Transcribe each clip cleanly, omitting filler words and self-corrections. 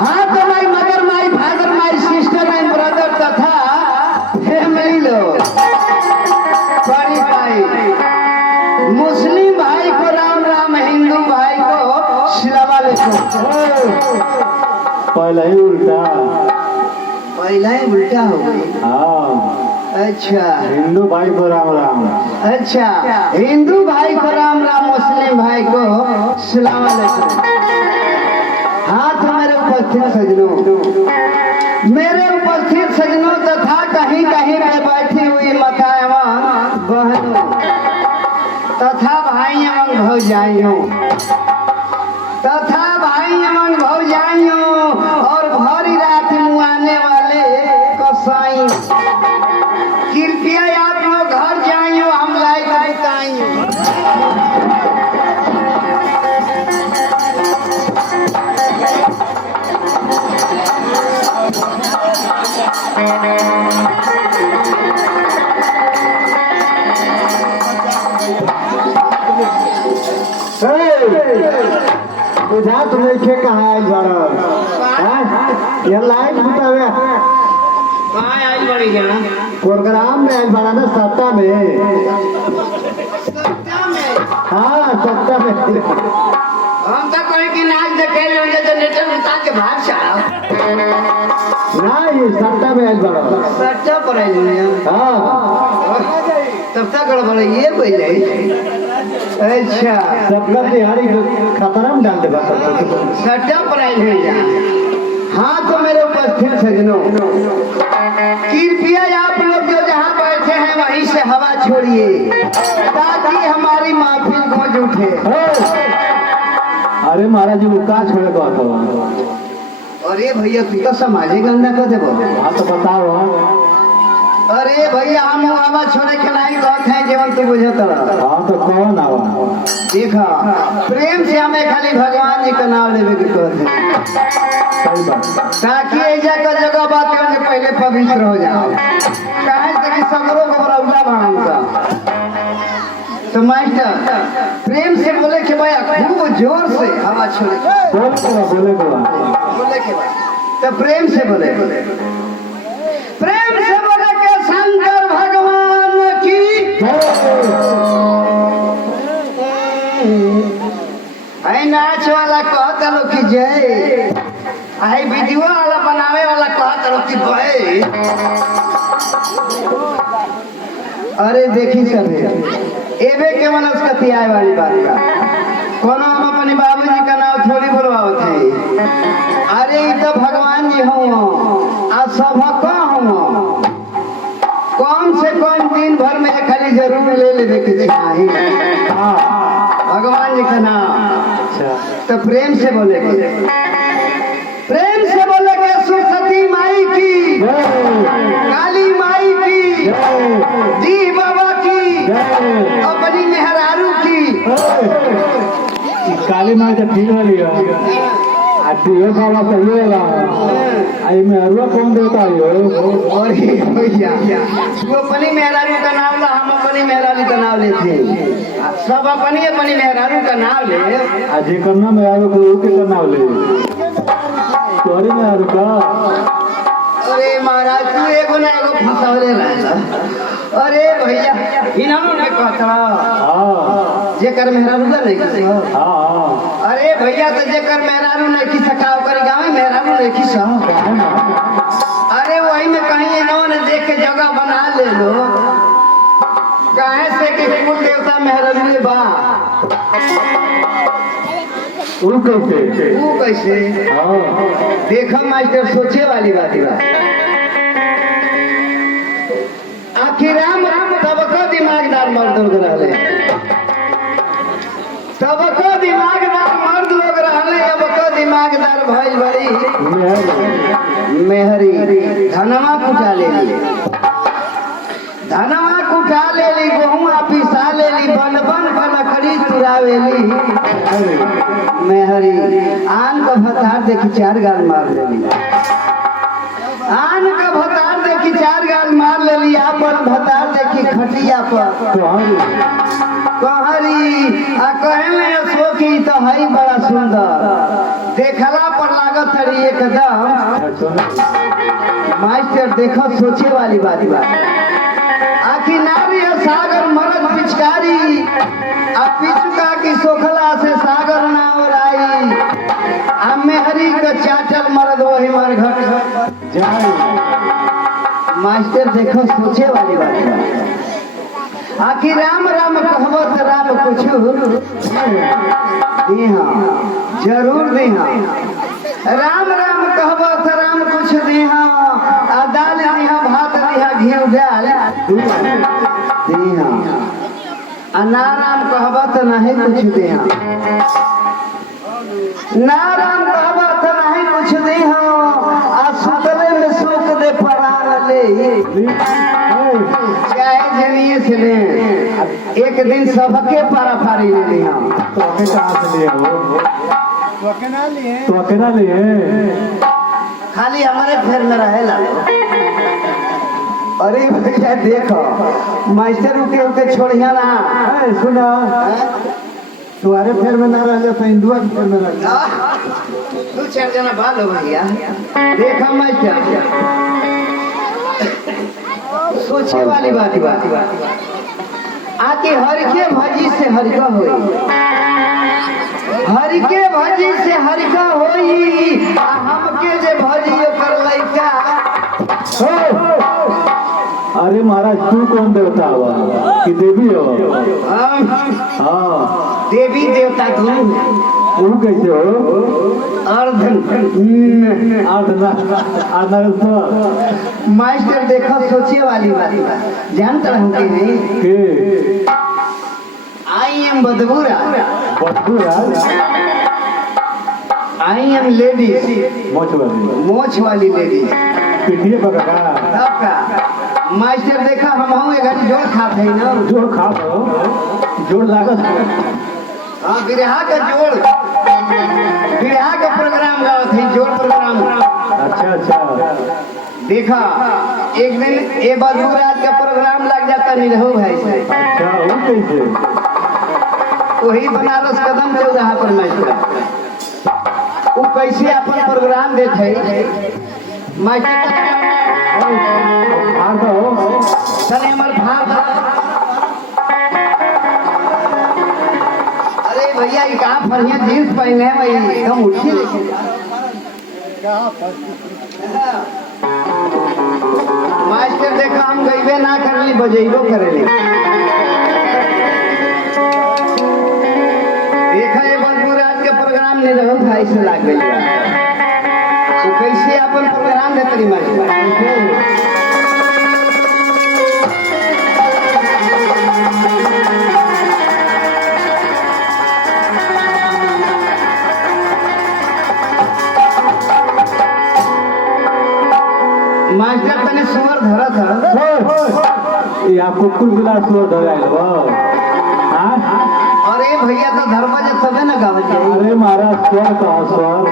हाँ तो my mother my father my sister and brother तथा फैमिली लोग बड़ी भाई मुस्लिम भाई को राम राम, हिंदू भाई को सलाम अलैकुम। पहला ही उल्टा। पहला ही उल्टा हो गई। हाँ अच्छा, हिंदू भाई को राम राम। अच्छा हिंदू भाई को राम राम, मुस्लिम भाई को सलाम अलैकुम। हाँ तो मेरे उपस्थित सजनों, मेरे उपस्थित सजनों तथा कहीं कहीं पे बैठी हुई माताएं बहनों तथा भाई एवं भौजाइयों तथा भाई एवं भौजाइयों और भरी रात मुआने वाले कसाई, कृपया आप लोग घर जाइयो, हम लाइक बताइए। बुझा तुम लिखे कहाँ आयल बारा? ये लाइट बतावे कहाँ आई बड़ी जाना? प्रोग्राम में आयल बारा ना, सत्ता में। हाँ सत्ता में। हम तो कहे कि नाच देखे लोगे तो नेटर उतार के भाग जाओ। ना ये सत्ता में आयल बारा। सच्चा पर आई दुनिया। हाँ तब तक गड़बड़ ये कोई नहीं। अच्छा सबका तिहारी खतरा में डाल दे बस। सच्चा पर आई नहीं जा। हाँ तो मेरे उपस्थित सजनों, कृपया आप लोग जो जहाँ बैठे हैं वहीं से हवा छोड़िए ताकि हमारी महफिल गूंज उठे। अरे महाराज जी वो का छोड़े को आता? अरे भैया तू तो समाजे गंदा कर देबो। हाँ तो बताओ। अरे भैया हम हवा छोड़े के नहीं कहत हैं जीवन तू बुझत रह। हाँ तो कौन आवा? देखा प्रेम से हमें खाली भगवान जी का नाम लेवे के कहते हैं सही बात। ताकि ऐसा का जगह बात करने पहले पवित्र हो जाओ। कहे से कि सगरों को बरौला भाण का। तो मास्टर प्रेम से बोले कि भैया खूब जोर से हवा छोड़े। बोले के बाद बोले के बाद तो प्रेम से बोले, प्रेम से बोले के शंकर भगवान की। आई नाच वाला कहता लो कि जय, आई वीडियो वाला बनावे वाला कहता लो कि जय। अरे देखी सभी एवे के वनस्पति आए वाली बात का कोनो हम अपने बाबूजी का नाम थोड़ी बोलवाओ थे। अरे ये तो भगवान जी हो आ सबक हो, कम से कम दिन भर में खाली जरूर ले लेने के चाहिए। हाँ भगवान जी का नाम। तो प्रेम से बोलेगे, प्रेम से बोलेगे सरस्वती माई की, काली माई की, दी बाबा की, अपनी मेहरारू की। काली माँ जब ठीक वाली है दियो बाबा सही होगा। आई मेहरुआ कौन देता है? और भैया तू अपनी मेहरारू का नाम ला, हम अपनी मेहरारू का नाम लेते। सब अपनी अपनी मेहरारू का नाम ले। आज करना मेहरारू को के करना ले तोरी मेहरारू का। अरे महाराज तू एगो ना एगो फंसावले रहला। अरे भैया इन्होंने कहता जेकर मेहरारू का नहीं किसी। अरे भैया तो जेकर मेहरारू नहीं की सका ओकर गाँव में मेहरारू नहीं की सा। अरे वही में कहीं इन्होंने देख के जगह बना ले लो। कहे से कि कुल देवता मेहरारू ले बा। वो कैसे? देखो मास्टर सोचे वाली बात है। आखिर राम सबको दिमागदार मर्द लोग रहले, सबको दिमागदार मर्द लोग रहले, सबको दिमागदार भाई बड़ी मेहरी धनवा कुटा ले, धनवा लेली बन बन का लकड़ी चुरावेली मेहरी आन का भतार देखी 4 गाल मार लेली आन का भतार देखी 4 गाल मार लेली आपन भतार देखी खटिया पर कहरी आ कहले सोखी तो हई बड़ा सुंदर देखला पर लागत हरी एकदम मास्टर देखो सोचे वाली बात आखिर नारी सागर मरद पिचकारी आ पिचुका की सोखला से सागर ना ओराई आ मेहरी का चाटल मरद वही मर घट जाए मास्टर देखो सोचे वाली बात आखिर राम राम कहबो तो राम कुछ दी हाँ जरूर दी हाँ राम राम कहबो तो राम कुछ दी हाँ आ दाल दी हाँ भात दी हाँ घी डाल दी हाँ आ ना राम कहबो तो नहीं कुछ दी हाँ ना राम कहबो तो नहीं कुछ दी हाँ आ सुतले में सुख दे परान ले चाहे जनिए से ले एक दिन सबके पारा फारी ले ली हम तो अके कहाँ से लिए हो तो अकेला लिए खाली हमारे फेर में रहे ला अरे भैया देखो मास्टर उके उके छोड़िया ना सुना तुम्हारे फेर में ना रह जाता हिंदुआ के फेर में रह जा 2-4 जना बाल हो भैया देखा मास्टर सोचे वाली बात आके हर के भजी से हरिका होई हर के भजी से हरिका होई आ हमके जे भजी कर लइका अरे महाराज तू कौन देवता हुआ कि देवी हो हाँ देवी देवता तू कैसे हो मास्टर देखो सोचे वाली बात जानता हूँ कि नहीं आई एम बदबूरा आई एम लेडीज मोछ वाली लेडीज पिटिए पका मास्टर देखा हम हूँ एक घड़ी जोड़ खाते हैं ना जोड़ खा जोड़ लागत हाँ बिरहा का जोड़ बिरहा का प्रोग्राम गाओ थे जोड़ प्रोग्राम अच्छा देखा एक दिन ए बदबूराज का प्रोग्राम लग जाता नहीं रहो भाई से अच्छा वो कैसे वही बनारस कदम चौराहा पर मास्टर वो कैसे अपन प्रोग्राम देते मास्टर चले हमारे अरे भैया ये कहाँ फरिया जींस पहने हैं भाई एकदम उठी मास्टर देखा हम गईबे ना करली बजेबो करेली देखा ये बदबूराज के प्रोग्राम नहीं रहो भाई से लाग गई तो कैसे अपन प्रोग्राम दे तरी मास्टर मास्टर तने सुअर धरा था ये आपको कुल मिला सुअर धरा है अरे भैया तो धर्म जब तबे ना गावल जाई अरे महाराज स्वर कहा स्वर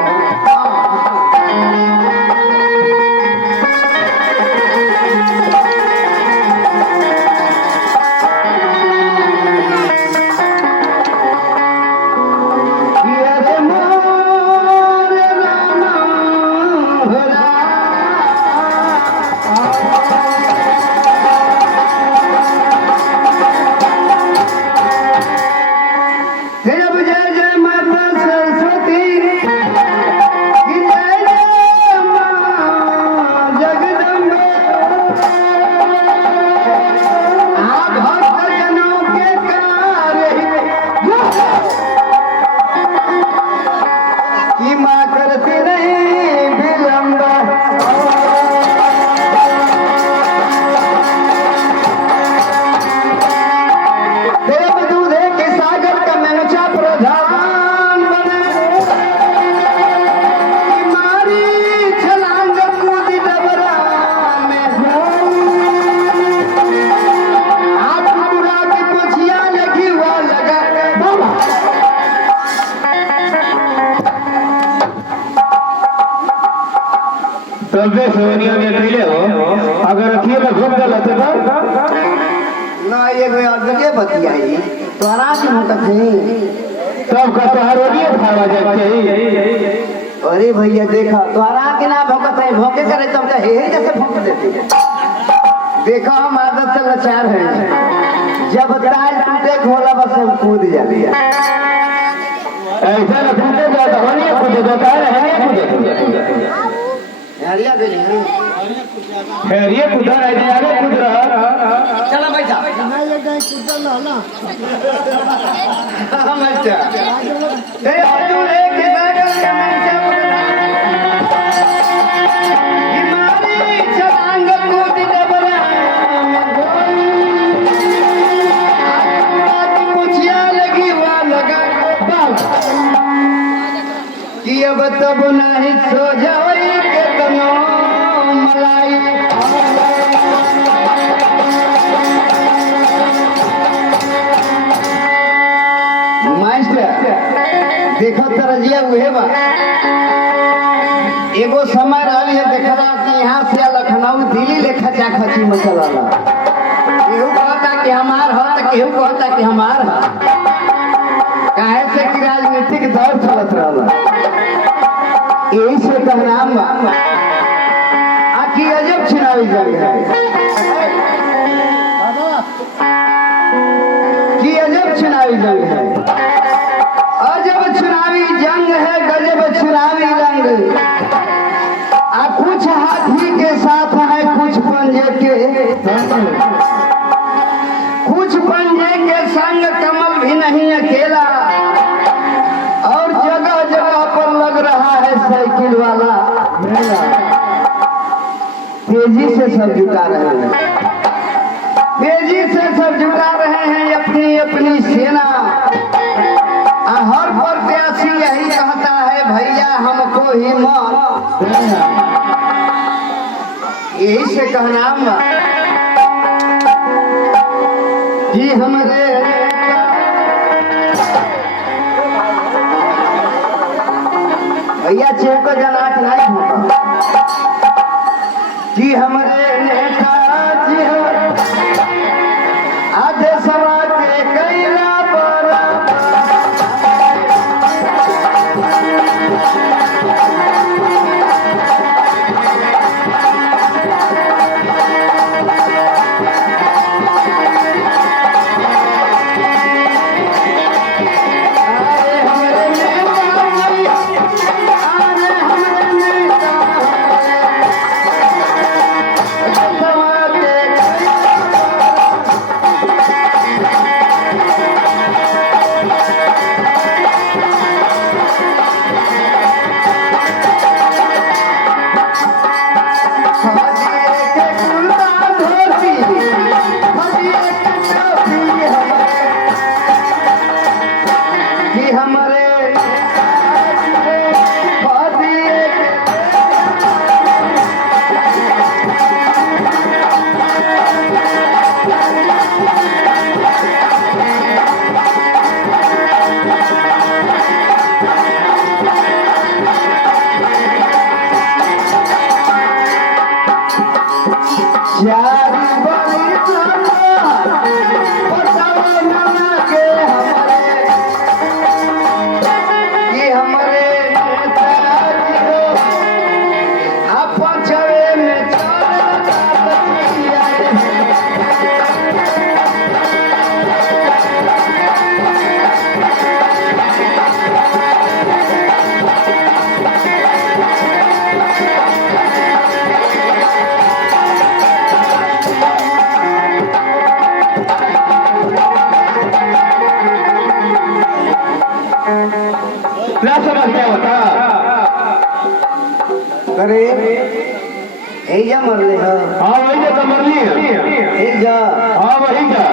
जय जय माता सरस्वती जय जय तबे सोनिया में कैले हो अगर अखिए में घुस गल तो ना ये कोई अलगे बतियाई तो आराम से मुकत नहीं सब का तो हर ओरिए खावा जाए। अरे भैया देखा तो आराम के ना भौंकत है भौंके करे तब तो हे जैसे भौंक देती है। देखो हम आदत से लाचार है जब ताल टूटे खोला बस हम कूद जाती है ऐसा न कूदे जाता होनी कूदे जाता है हरिया दे ली खैरिए कूदा है आगे कूद रहा चला बैठा हम अच्छा ए अर्जुन एक सागर के मंच हिमालय छलांग कूद डबरा मुछिया लगी हुआ लगा कि अब तब नहीं सो जावई के तनो मलाई देखो तरजिया हुए बा एगो समय रहल है देखला कि यहाँ से लखनऊ दिल्ली लेखा चाखची मचल रहा केहू कहता कि हमार हो तो केहू कहता कि हमार हो काहे से कि राजनीतिक दौर चलत रहला यही से कहनाम बा आखिर अजब चुनावी जंग है कि अजब चुनावी जंग है अजब चुनावी जंग है गजब चुनावी रंग आ कुछ हाथी के साथ है कुछ पंजे के संग कमल भी नहीं अकेला और जगह जगह पर लग रहा है साइकिल वाला तेजी से सब जुटा रहे हैं तेजी से सब जुटा रहे हैं अपनी अपनी सेना हर प्रत्याशी यही कहता है भैया हमको ही मत यही से कहना कि हमारे भैया चेक को जनात नहीं होगा कि हमारे नेता जी आधे सवा के कैला पर करे एजा मरले ह हां वही तो मरली है एजा हां वही का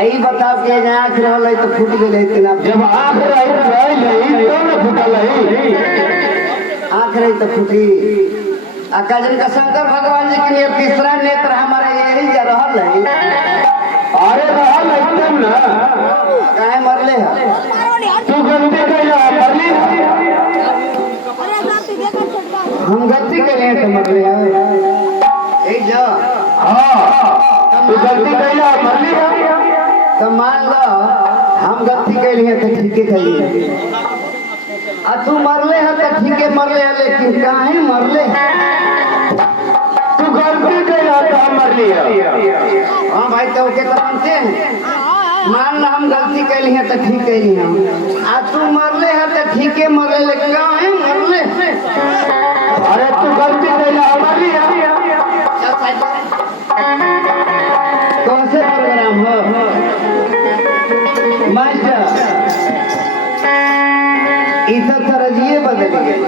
आई बताओ के आंख रहल है तो फूट गेल है इतना जब आंख रही तो न फूटल है आंख रही तो फूटी अकाजन का शंकर भगवान जी के तीसरा नेत्र हमारे यही जा रहल है अरे रहल एकदम ना काहे मरले ह तू गलती कैला मरली हम गलती करे तो गलती कैला मरली तो मान लो हम गलती कैली है तो ठीके कैली आ तू मरले है तो ठीके मरले है लेकिन काहे मरले तू गलती कैला तो मरली है। हाँ भाई तो के तो मानते हैं मान लो हम गलती कैली है तो ठीक कैली हम आ तू मरले है तो ठीके मरले लेकिन काहे मरले अरे तू गलती कैला मरली है कौन से प्रोग्राम हो मास्टर इधर तरजिए बदल गए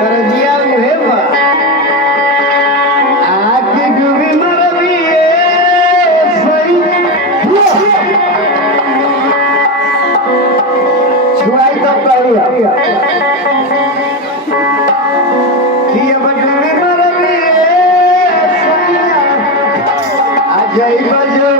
तरजिया उहे बा आके डूबी मरबी सही छुआई तो करूँ कि अब डूबी मरबी जय बजो